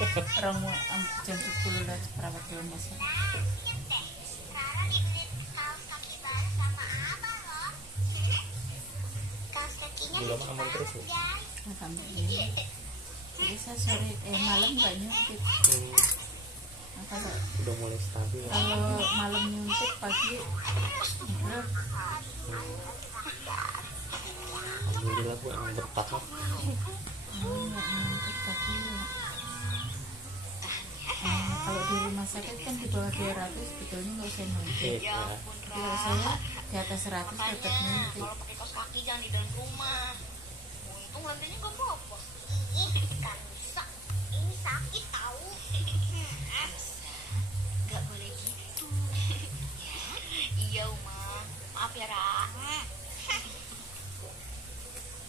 Orang mau jam 10 lah perawat belum masuk. Belum aman terus ya? Alhamdulillah. Jadi saya sore malam nggak nyuntik. Nah, Udah mulai stabil ya? kalau malam nyuntik pagi udah. Alhamdulillah gue emang bertahap. Nggak nyuntik pagi. Kalau di rumah sakit kan di bawah 200 sebetulnya nggak usah nyuntik. Ya. Kalau saya di atas 100 tetap nyuntik. Kalau pakai kaos kaki jangan di dalam rumah. Untung lantainya gak apa-apa. Ini kan ini sakit tahu. Gak boleh gitu. Iya Uma, maaf ya Ra.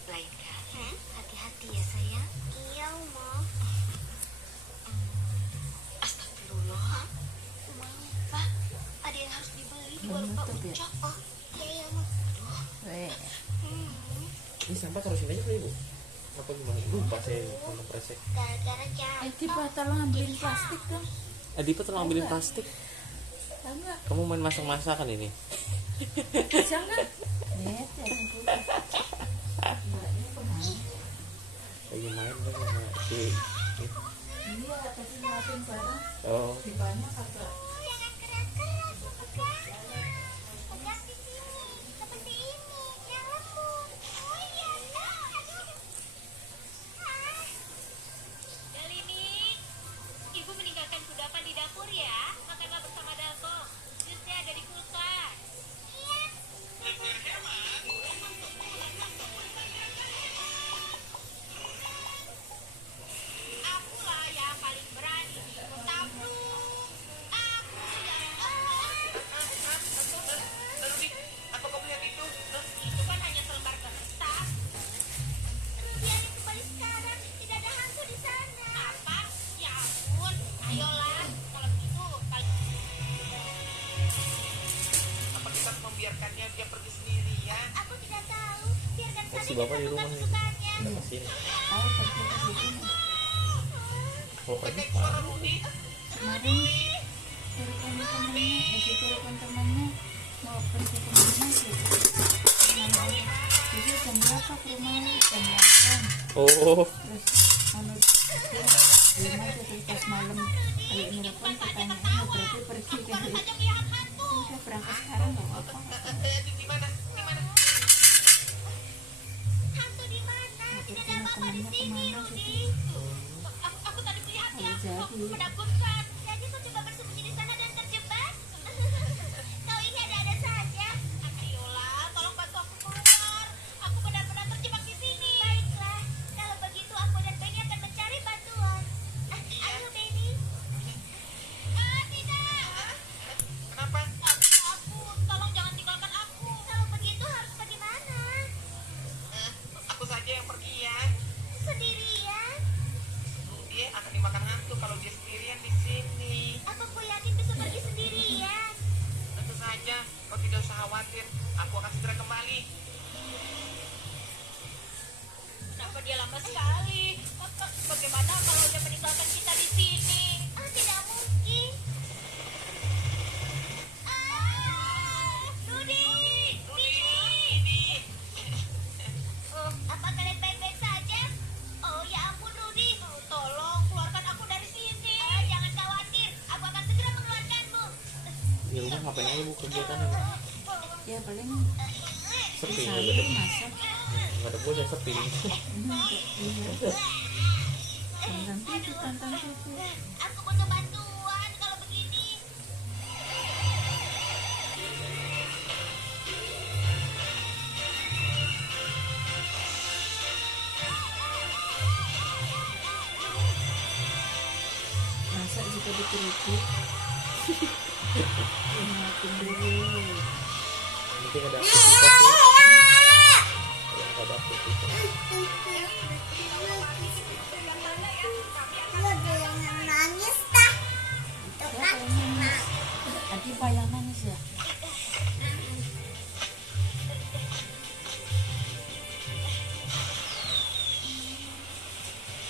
Lain kali hati-hati ya sayang. Iya Uma. Astagfirullah. Uma lupa. Ada yang harus dibeli juga lupa ucap. Oh iya Uma. Aduh. Ini sampah taruh sini aja kali, Bu? Apa gimana? Lupa saya kalau kresek. Gara-gara jatuh. Tiba tolong ambilin plastik dong. Dipa tolong ambilin plastik. Tahu nggak? Kamu main masak-masakan ini? Jangan. Nih, jangan putih. Lagi main kan sama si. Iya, tadi ngelakuin barang. Oh, Di banyak kagak. Jangan keras-keras, pegang. Pegang di sini, seperti ini, yang lembut. Oh iya, aduh. Dalini, Ibu meninggalkan kudapan di dapur ya. Makanlah bersama Dalko. Jusnya ada di kulkas. Iya. Akulah yang paling berani di kota Blue. Aku yang apa kamu lihat itu? itu kan hanya selembar kertas. Biarin kembali sekarang, tidak ada hantu di sana. Apa? Ya ampun, ayolah. Kalau begitu, Apa kita membiarkannya dia pergi sendirian? aku tidak tahu. Biarkan saja Si bapak di rumah nih. kesukaannya. Udah kesini. Tahu pergi ke sini. Kalau pergi Kemarin telepon temannya mau pergi kemana gitu. Jadi jam berapa ke rumahnya? Jam 8. Oh, Terus belum aja terus pas malam kalau ini telepon pertanyaannya berarti pergi kali. Udah berangkat sekarang nggak apa-apa. di mana? Hantu di mana? Nanti Tidak ada sama apa-apa di temannya sini, kemana Rudi. gitu. Aku tadi melihatnya. Kalau jadi. Menakutkan. Jadi kau coba bersembunyi di sana dan terjebak? Kau ini ada-ada saja. Ayolah, tolong bantu aku keluar. Aku benar-benar terjebak di sini. Baiklah, kalau begitu aku dan Benny akan mencari bantuan. Ayo Benny. Tidak. Kenapa? Aku, tolong jangan tinggalkan aku. Kalau begitu harus bagaimana? Aku saja yang pergi ya. Sendirian? Dia akan dimakan hantu kalau dia sendirian di sini. Apa kau yakin bisa pergi sendirian? Tentu saja, kau tidak usah khawatir. Aku akan segera kembali. Kenapa dia lama sekali? Bagaimana kalau dia meninggalkan kita di sini? Tidak mungkin. Rudi! Apa kalian baik-baik saja? Oh ya ampun Rudi, tolong keluarkan aku dari sini. Jangan khawatir, aku akan segera mengeluarkanmu. Di rumah ngapain aja, Bu, kegiatannya, Bu? Ya paling Sepi, sayur masak. nggak ada bos, sepi. Iya. Tentang TV. Aku butuh bantuan kalau begini. Masak juga dikeripik. Ingatin dulu. Mungkin ada aktivitas sih. Nggak ada aktivitas. Siapa yang nangis? Adipa yang nangis ya?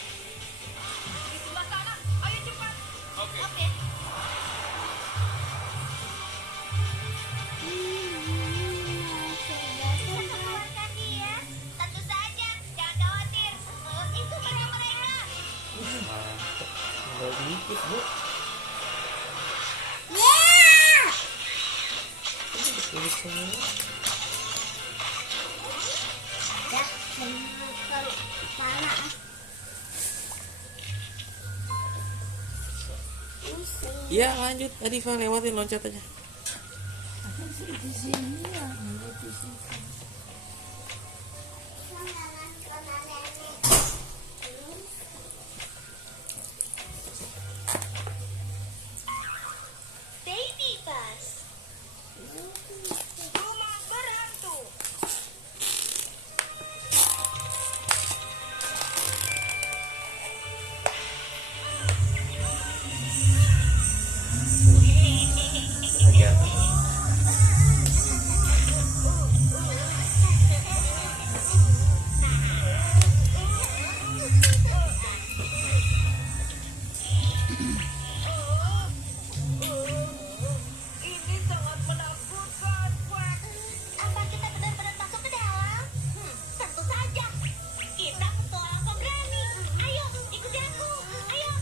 Di sebelah sana maaf ya. Bisa keluarkan dia? Tentu saja, jangan khawatir. Itu mereka. Mantap. Tinggal dikit, Bu. Ini semua. Iya lanjut, tadi Val lewatin loncat aja. Ada di sini ya, ada di sini. Baby bus. Rumah berhantu. Kegiatan. Ini sangat menakutkan, Quack. Apa kita benar-benar masuk ke dalam? Tentu saja. Kita petualang pemberani. Ayo, ikuti aku. Ayo.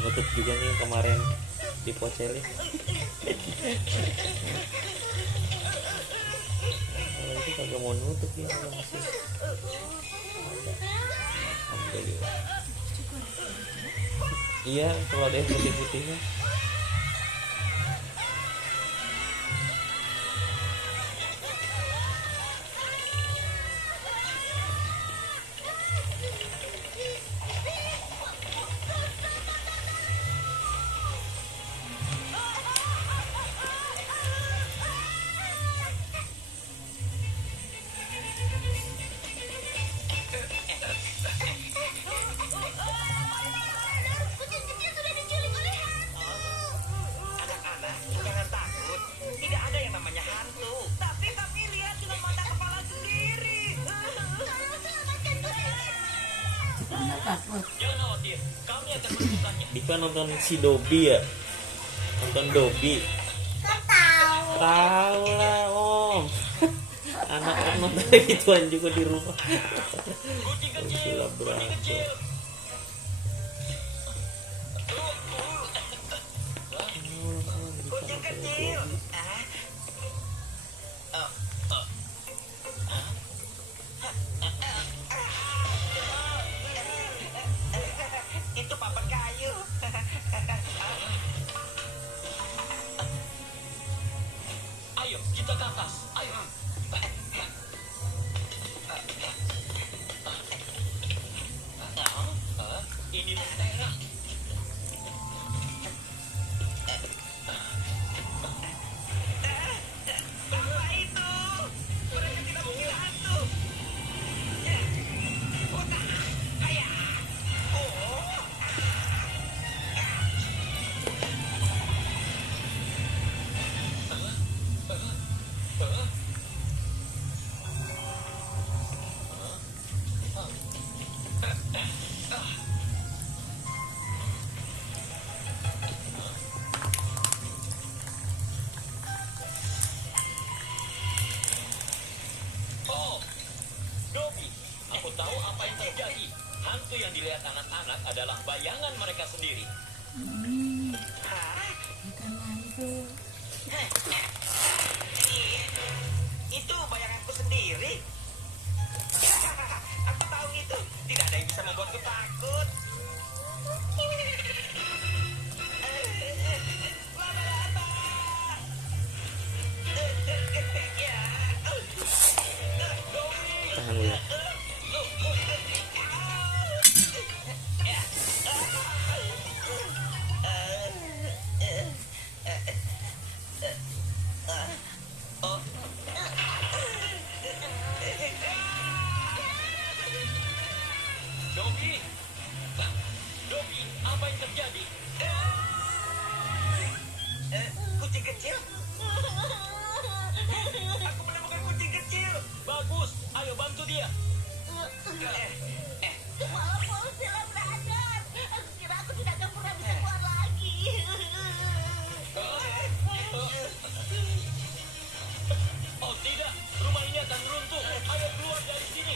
Nutup juga nih yang kemarin di Pocelli. Kalau itu kagak mau nutup ya, kalau masih ada. Alhamdulillah. Iya, kalau ada yang putih-putihnya. Kucing kecil sudah diculik oleh hantu. Anak-anak, jangan takut. Tidak ada yang namanya hantu. Tapi kami lihat dengan mata kepala sendiri. Tolong selamatkan kucing. Mana takut? Jangan khawatir, kami akan menemukannya. Dika nonton si Dobby ya? Nonton Dobby? Tahu lah Om. Anak-anak nonton gituan juga di rumah. Kucing kecil, Gila kucing berantem. kecil. Kucing kecil. Itu papan kayu. Ayo, kita ke atas. Ayo. Ini lentera. Apa itu? Mereka tidak mungkin hantu. Ayah. Oh. Oh, Dobby, aku tahu apa yang terjadi. Hantu yang dilihat anak-anak adalah bayangan mereka sendiri. Bukan hantu. Itu bayanganku sendiri. Aku tahu itu. Tidak ada yang bisa membuatku takut. Laba-laba. Tahan dulu. Dobby, Dobby, apa yang terjadi? Kucing kecil? Aku menemukan kucing kecil. Bagus, Ayo bantu dia. Kepala polisi Labrador. Aku kira aku tidak akan pernah bisa keluar lagi. Oh tidak, rumah ini akan runtuh. Ayo keluar dari sini.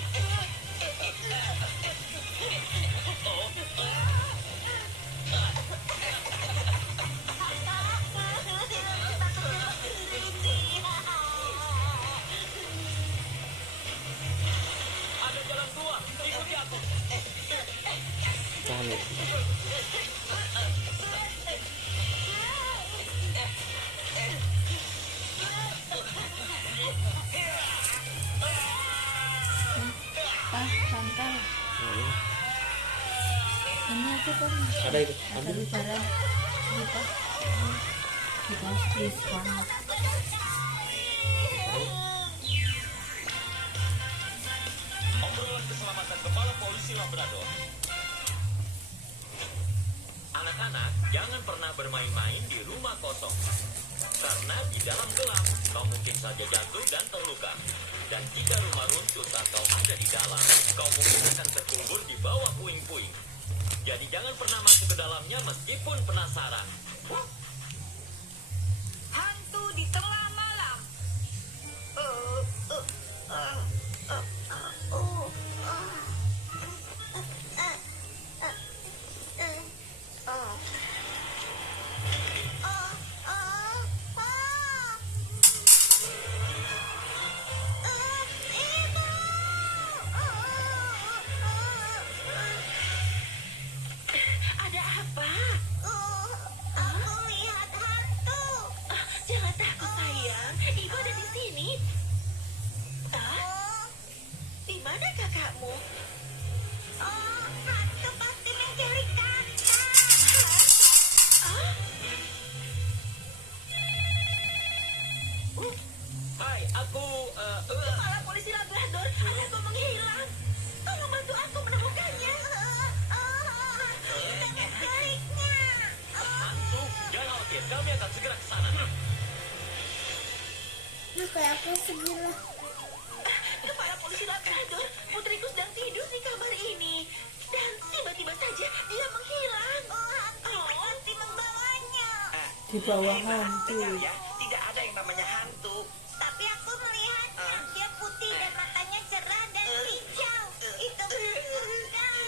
Ada jalan keluar. Ikuti aku. Tahan ya. Pak, bantal. Nah, Ini aja Pak. ada itu. Ada Ambil. di barang. Ini Pak. Kita please banget. Obrolan keselamatan kepala polisi Labrador. Anak-anak, jangan pernah bermain-main di rumah kosong. Karena di dalam gelap, kau mungkin saja jatuh dan terluka. Dan jika rumah runtuh saat kau ada di dalam, kau mungkin akan terkubur di bawah puing-puing. Jadi jangan pernah masuk ke dalamnya meskipun penasaran. Hantu di tengah malam. Ada apa? Aku lihat hantu. Jangan takut sayang, ibu ada di sini. Di mana kakakmu? Hantu pasti mencari kakak. Hai, aku... Kepala polisi Labrador, anakku menghilang. Tolong bantu aku menemukannya. Kita menculiknya. hantu, jangan khawatir, kami akan segera ke sana. Kepala polisi Labrador, putriku sedang tidur di kamar ini. Dan tiba-tiba saja dia menghilang. Hantu pasti membawanya. Di bawah hantu. Dengar ya, tidak ada yang namanya hantu. Tapi aku melihatnya. Dia putih dan matanya cerah dan hijau. Itu menakutkan.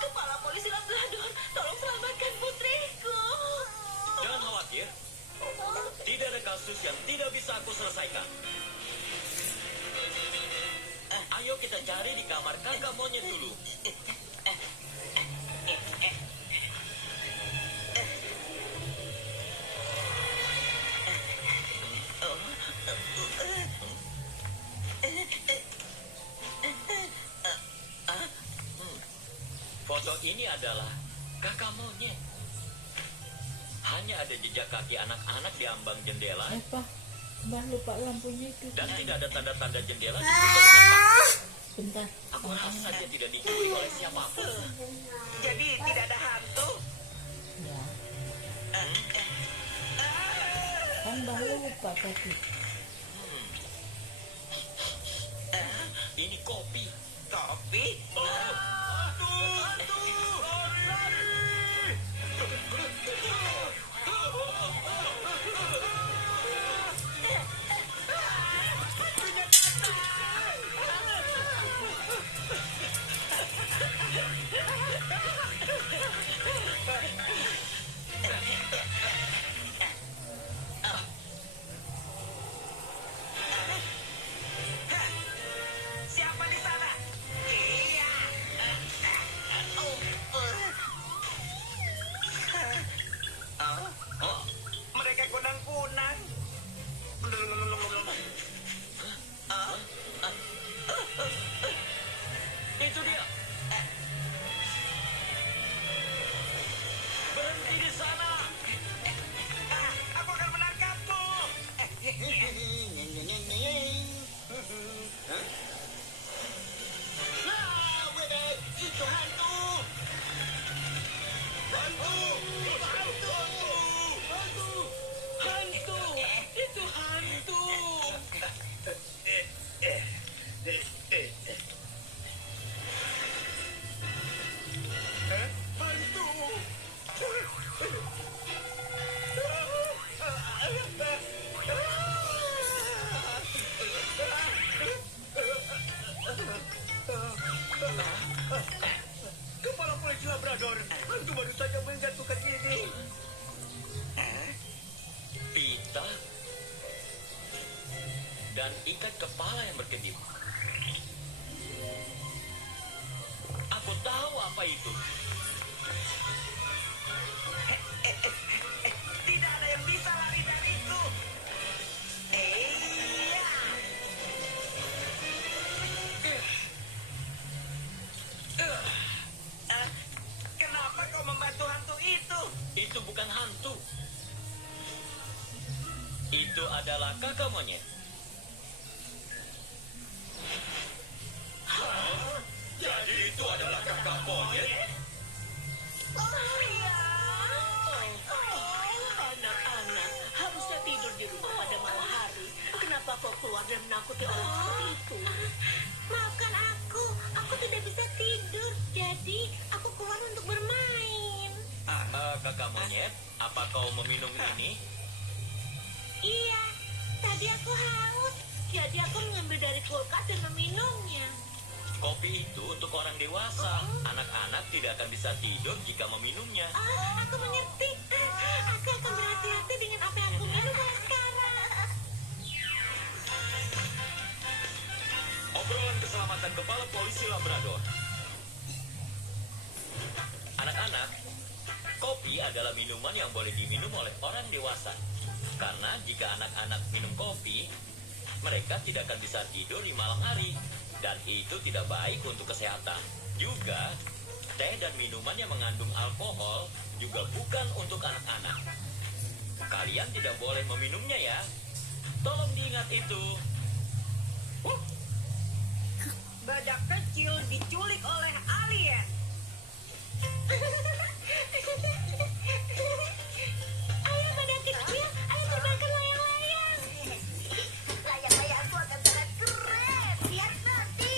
Kepala polisi Labrador, tolong selamatkan putriku. Jangan khawatir, tidak ada kasus yang tidak bisa aku selesaikan. Ayo kita cari di kamar kakak monyet dulu. Foto ini adalah kakak monyet. Hanya ada jejak kaki anak-anak di ambang jendela Pak, Mbak lupa lampunya itu. dan tidak ada tanda-tanda jendela ditutup dengan paku. Bentar. Aku rasa dia tidak dicuri oleh siapapun. Jadi tidak ada hantu? Ya. Kan Mbak lupa tadi. Ini kopi. Kopi? Siapa di sana? Iya. ikat kepala yang berkedip. Aku tahu apa itu. Tidak ada yang bisa lari dariku. Iya. Kenapa kau membantu hantu itu? Itu bukan hantu. Itu adalah kakak monyet. Jadi itu adalah kakak monyet? Anak-anak, harusnya tidur di rumah pada malam hari. Kenapa kau keluar dan menakuti orang seperti itu? Maafkan aku tidak bisa tidur, jadi aku keluar untuk bermain. Kakak monyet, apa kau meminum ini? Iya, tadi aku haus, jadi aku mengambil dari kulkas dan meminumnya. Kopi itu untuk orang dewasa. Anak-anak tidak akan bisa tidur jika meminumnya. Aku mengerti. Aku akan berhati-hati dengan apa yang aku minum mulai sekarang. Obrolan keselamatan kepala polisi Labrador. Anak-anak, kopi adalah minuman yang boleh diminum oleh orang dewasa. Karena jika anak-anak minum kopi, mereka tidak akan bisa tidur di malam hari. Dan itu tidak baik untuk kesehatan. Juga, teh dan minuman yang mengandung alkohol juga bukan untuk anak-anak. Kalian tidak boleh meminumnya ya. Tolong diingat itu. Badak kecil diculik oleh alien. Ayo badak kecil, ayo terbangkan layang-layang. Layang-layangku akan sangat keren. Lihat nanti.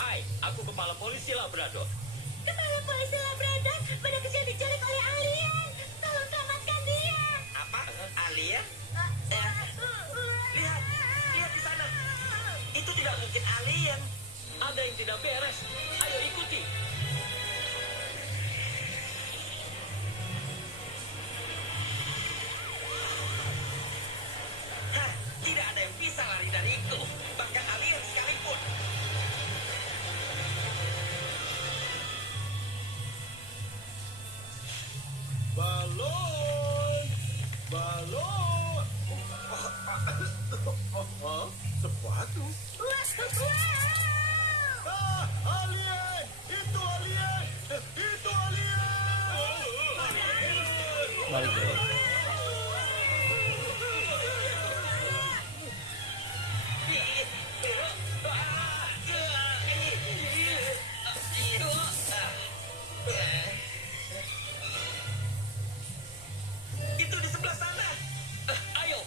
Hai, aku kepala polisi Labrador. Kepala polisi Labrador, badak kecil diculik oleh alien. Tolong selamatkan dia. Apa? Alien? Lihat, lihat di sana. Itu tidak mungkin alien. Ada yang tidak beres. Ayo ikuti. Hah, tidak ada yang bisa lari dariku. Bahkan alien sekalipun. Balon! Balon! Sepatu? Alien! Itu alien! Itu alien! Balik ya. Itu di sebelah sana. Ayo.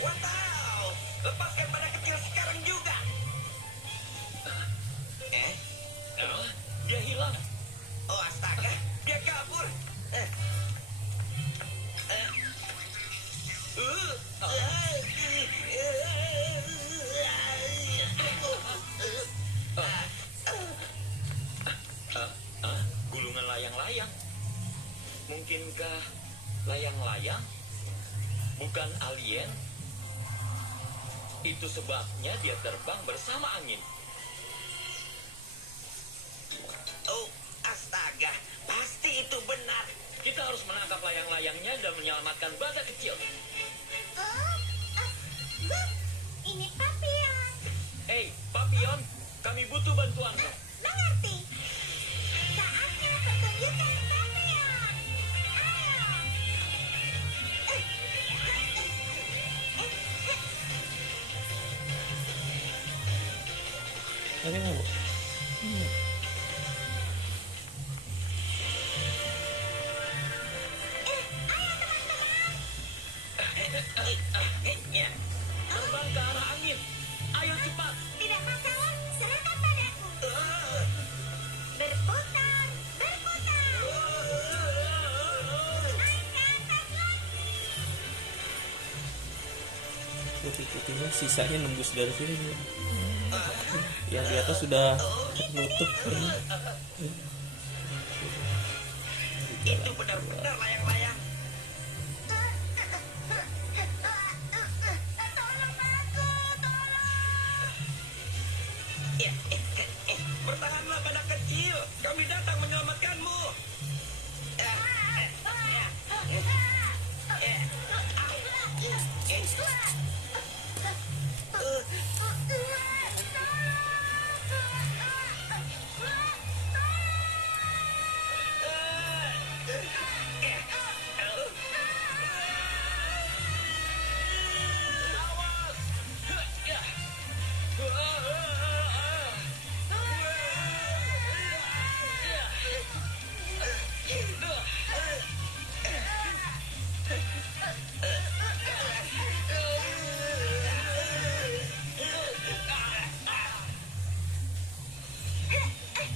Wow, lepaskan badak kecil sekarang juga. Dia hilang. Oh astaga, dia kabur. Gulungan layang-layang. Mungkinkah layang-layang bukan alien? Itu sebabnya dia terbang bersama angin. Oh, astaga, pasti itu benar. Kita harus menangkap layang-layangnya dan menyelamatkan badak kecil. Ini Papion. Hei, Papion, kami butuh bantuanmu. Mengerti. Saatnya pertunjukan Papion. Ayo. Oke, Bu. putih-putihnya sisanya nembus dari sini. Yang di atas sudah nutup. Itu benar-benar layang-layang. Bertahanlah pada kecil. Kami datang menyelamatkanmu.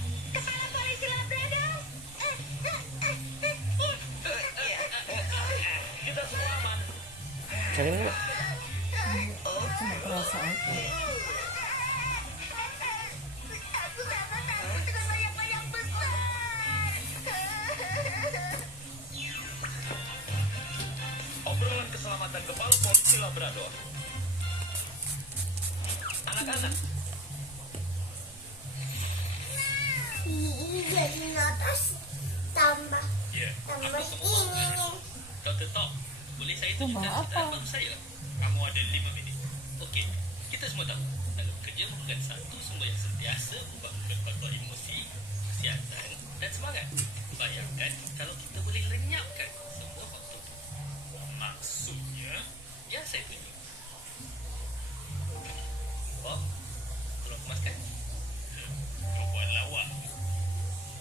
Kepala polisi Labrador. Kita semua aman. Kalian nggak? Cuma perasaan. Aku sangat takut dengan bayang-bayang besar. Obrolan keselamatan kepala polisi Labrador. Anak-anak, Jadi atas tambah ya, ini nih. Dr. Tom, boleh saya Tambah tunjukkan apa? cerita baru saya? Kamu ada 5 minit. Okey, kita semua tahu dalam kerja merupakan satu sumber yang sentiasa membangunkan faktor emosi, kesihatan dan semangat. Bayangkan kalau kita boleh lenyapkan semua faktor itu. Maksudnya, ya saya tunjuk. Bob, tolong kemaskan. Kau buat lawak.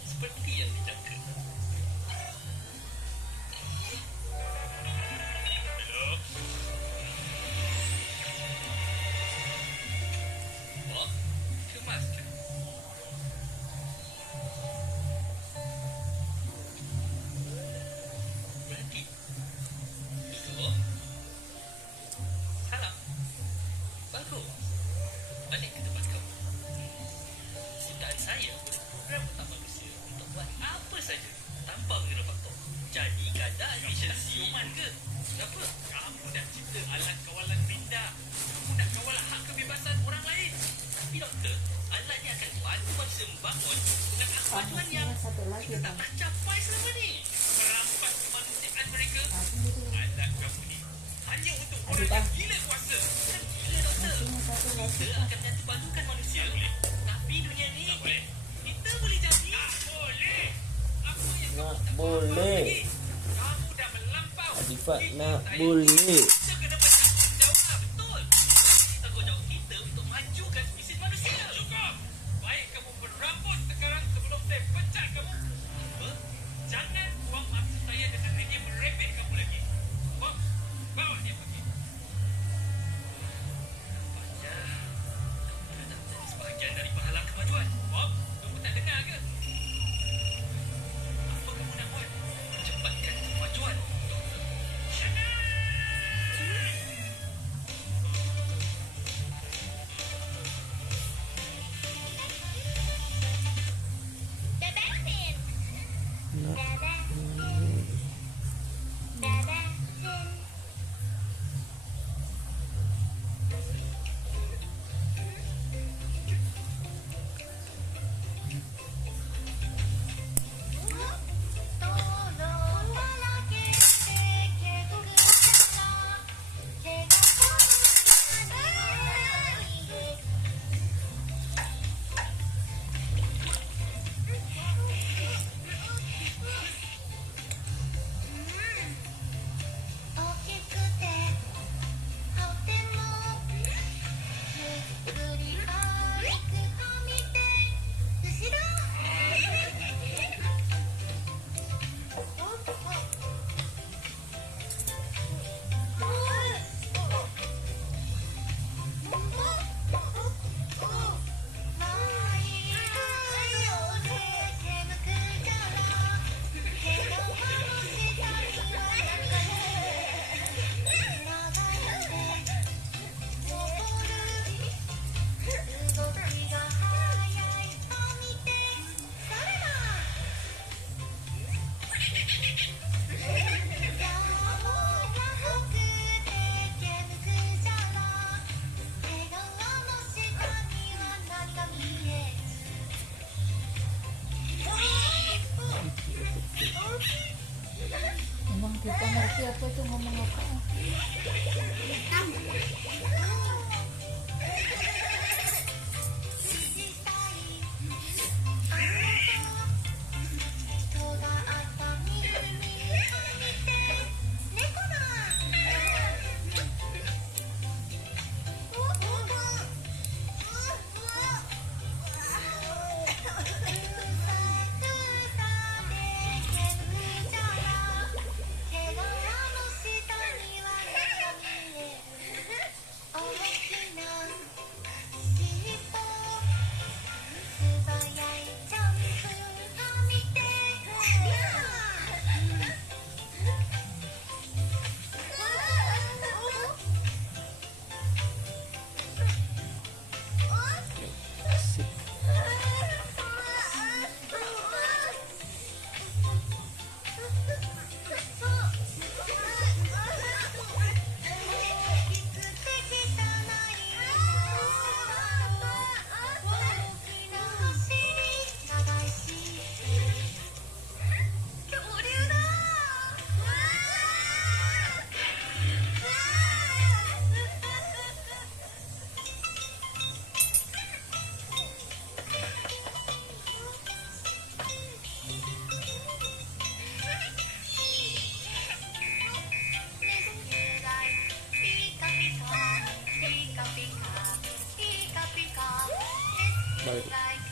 Seperti yang dijangka. Hello? Bob, kemaskan. Berhenti. Duduk. Salam. Bagus. Balik ke tempat kamu. Cintaan saya berprogram otak manusia untuk buat apa saja tanpa mengira faktor. Jadi kadar efisiensi ke? Kenapa? Kamu dah cipta alat kawalan minda. Kamu nak kawal hak kebebasan orang lain. Tapi doktor, alat ni akan bantu manusia membangun dengan kemajuan yang Satu lagi kita tak bang. tercapai selama ni. Merampas kemanusiaan mereka. Satu lagi. Alat kamu ni hanya untuk Aduh, orang Bang. yang gila kuasa. Bukan gila doktor. Sini satu lagi. Kita akan bantu padukan manusia. Tapi dunia ni kita boleh jadi. Tak boleh. Apa yang Nak boleh. kamu dah melampau. Adifat nak boleh. Kita kena bertanggungjawab. Betul. Ini tanggungjawab kita untuk majukan spesies manusia. Cukup. Baik kamu berambut sekarang sebelum saya pecat kamu. Apa? Jangan buang masa saya dengan dia merepek kamu lagi. Bob, bawa dia pergi. Nampaknya kamu dah menjadi sebahagian dari pahalang kemajuan. Bob, kamu tak dengar ke? Apa kamu nak buat? Cepatkan kemajuan. Dadah, Min. Nak Dadah. Gak ngerti apa itu ngomong apa. Balik.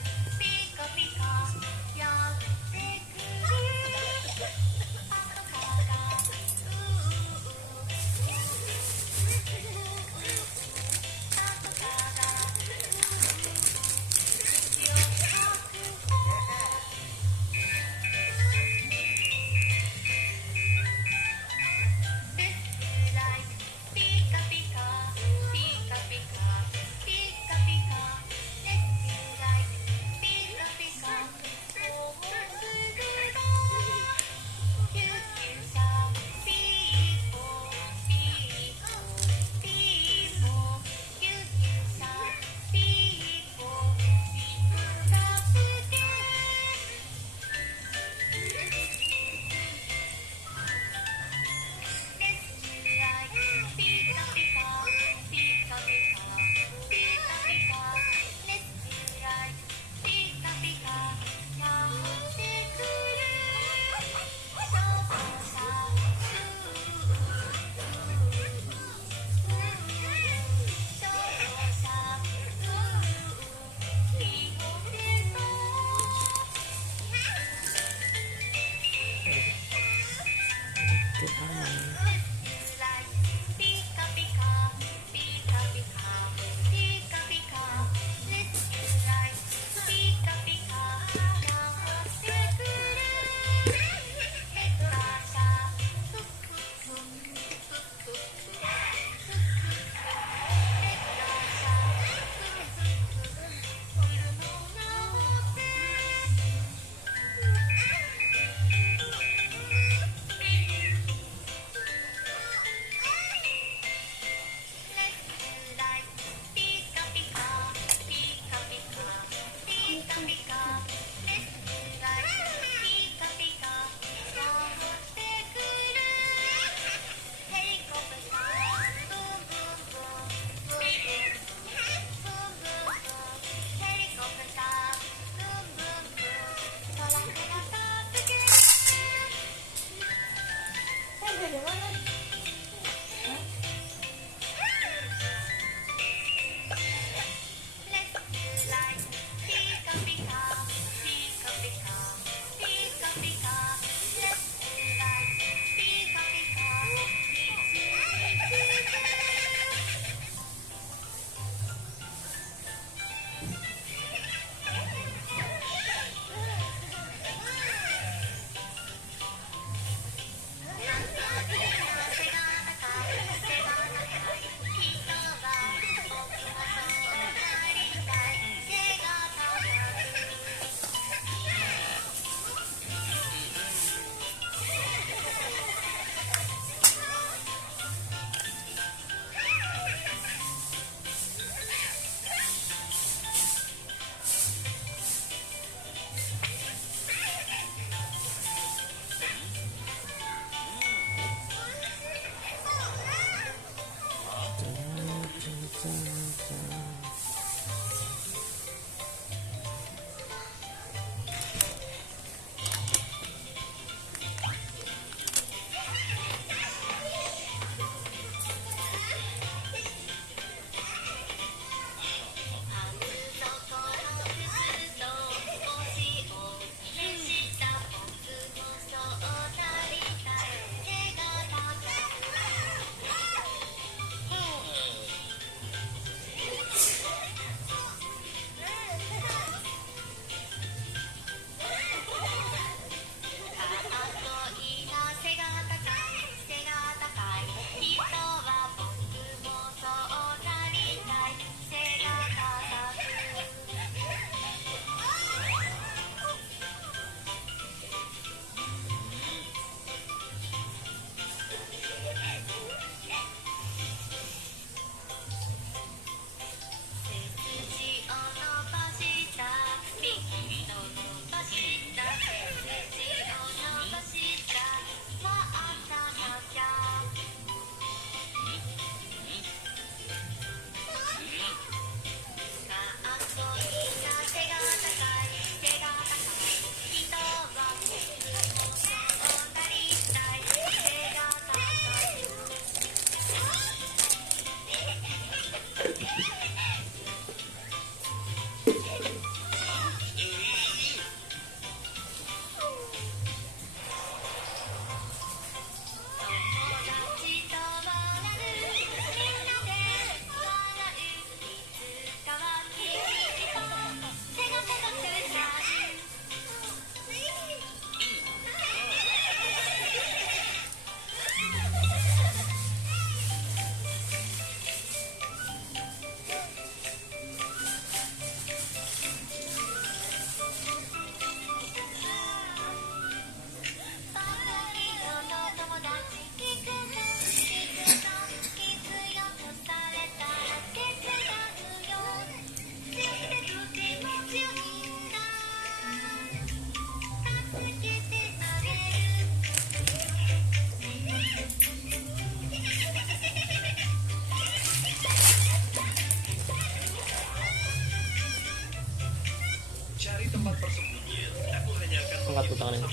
angkat tuh tangannya.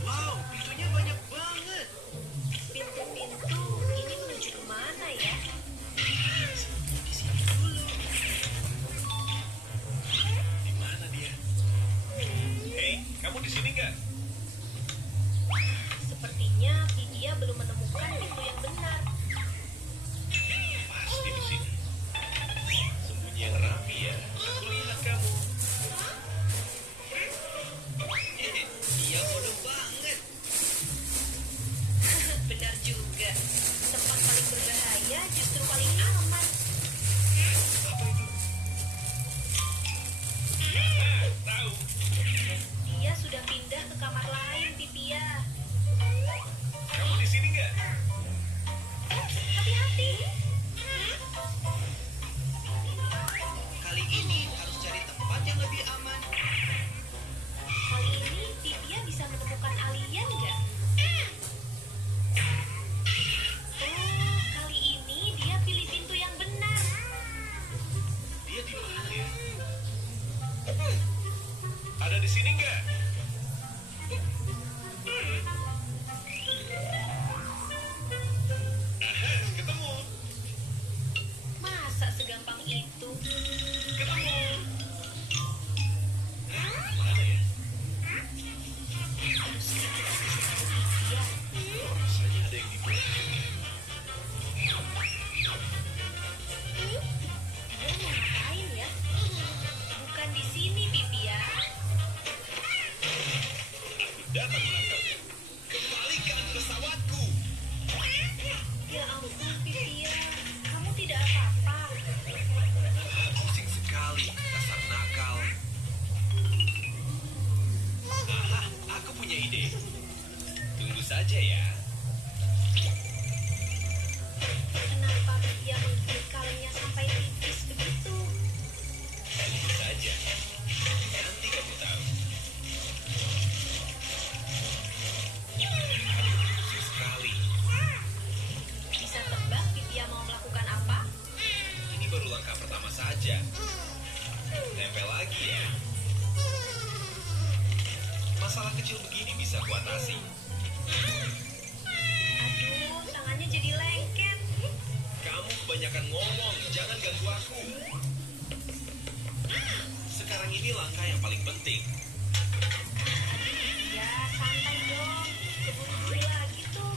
Wow, pintunya banyak banget. Pintu-pintu ini menuju kemana ya? Di sini dulu. Di mana dia? Hei, kamu di sini nggak? Sepertinya Vidya belum menemukan pintu yang benar. Pasti di sini. Sembunyi yang rapi ya. Aku lihat kamu. Iya, bodoh banget. Benar juga. Tempat paling berbahaya justru paling aman. Tahu. Dia sudah pindah ke kamar lain, Pipia. Kamu di sini nggak? Hati-hati. Kali ini harus cari tempat yang lebih aman. Kali ini Pipia bisa menemukan alien nggak? Oh, kali ini dia pilih pintu yang benar. Dia di mana ya? Ada di sini nggak? Aha, ketemu. Masa segampang itu? Ketemu. Mana ya? Haruskah kita kasih tahu Pipia? Rasanya ada yang di bawah. Dia mau ngapain ya? Bukan di sini, Pipia. Aku datang menangkapnya. Kembalikan pesawatku. Ya ampun, Pipia. Kamu tidak apa-apa. Pusing sekali, dasar nakal. Aha, aku punya ide. Tunggu saja ya. Kenapa Pipia menggigit kalengnya sampai tipis begitu? Tunggu saja. Nanti kamu tahu. Aduh, pusing sekali. Bisa tebak Pipia mau melakukan apa? Ini baru langkah pertama saja. Tempel lagi ya. Masalah kecil begini bisa kuatasi. Aduh, tangannya jadi lengket. Kamu kebanyakan ngomong, jangan ganggu aku. Sekarang ini langkah yang paling penting. Ya, santai dong. Keburu-buru lagi tuh.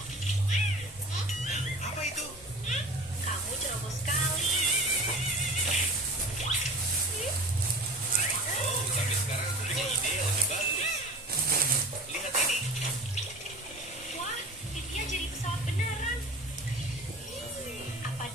Apa itu? Kamu ceroboh sekali. Oh, tapi sekarang aku punya ide yang lebih bagus. Lihat ini. Wah, Pipia jadi pesawat beneran. Apa?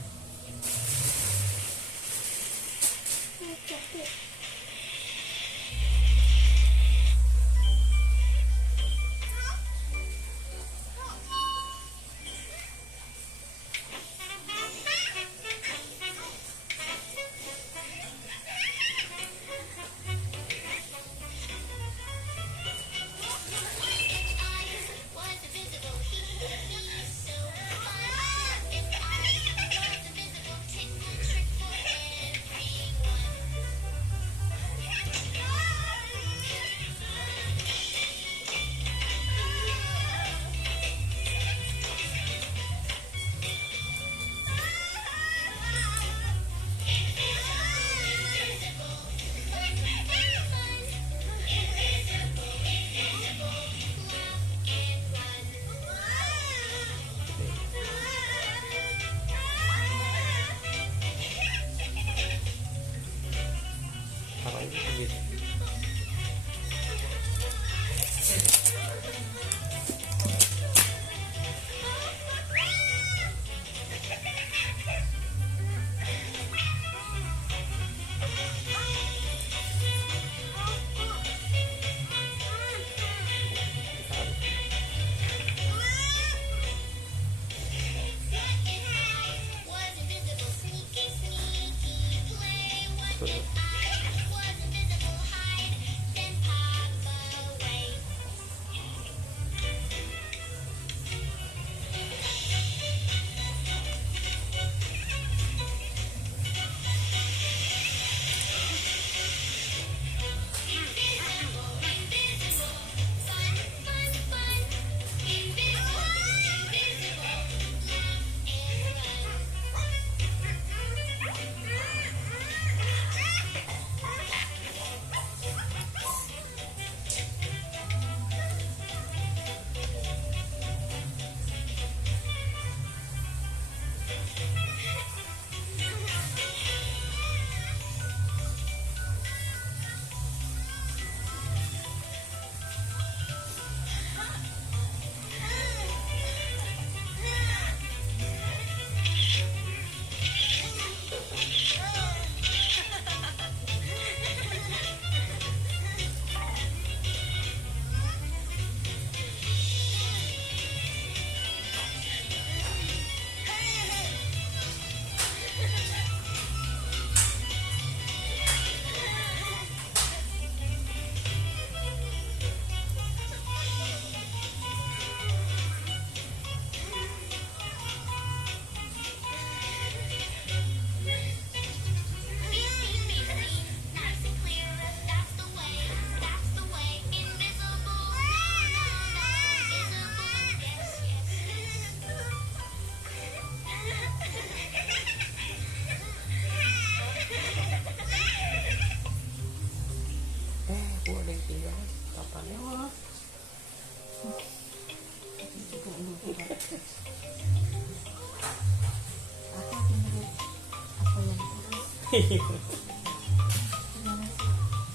Gimana sih?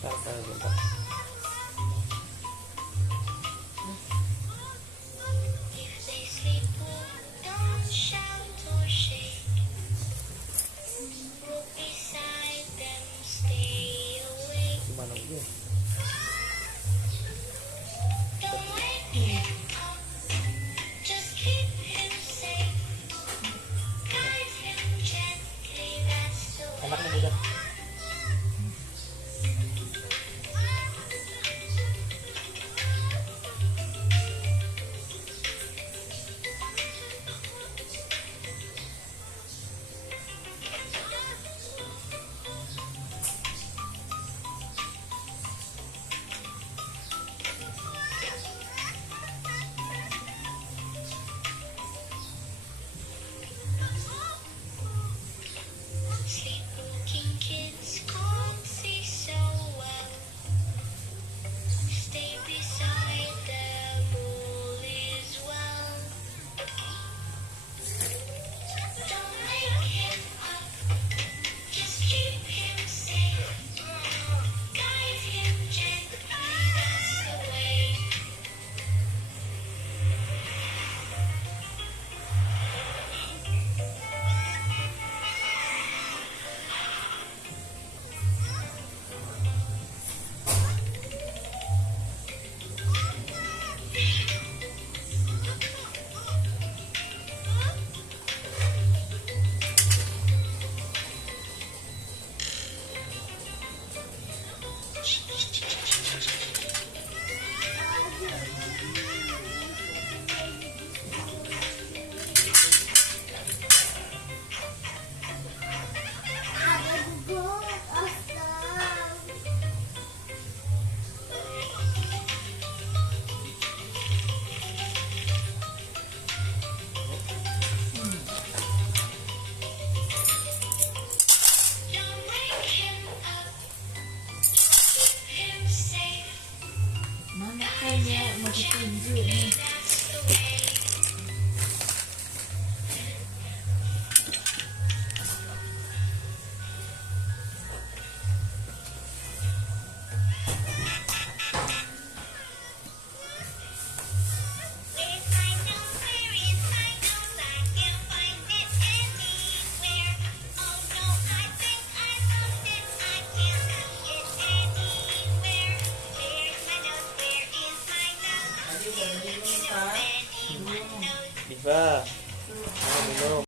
Bentar. If they sleep, don't shout or shake. Look beside them, stay awake. Gimana dia? Don't wake him up, just keep him safe. Guide him gently, that's the way. Anaknya udah. Sleepwalking kids can't see so well. Stay beside them, all is well. Don't wake him up, just keep him safe. Guide him gently, that's the way. Don't wake him up, keep him safe. Mana kayaknya mau ditunjuk nih. That's the way. Where's my nose? Where is my nose? I can't find it anywhere. Oh no, I think I lost it. I can't see it anywhere. Where's my nose? Where is my nose? Do you know anyone knows? Diva. Belum.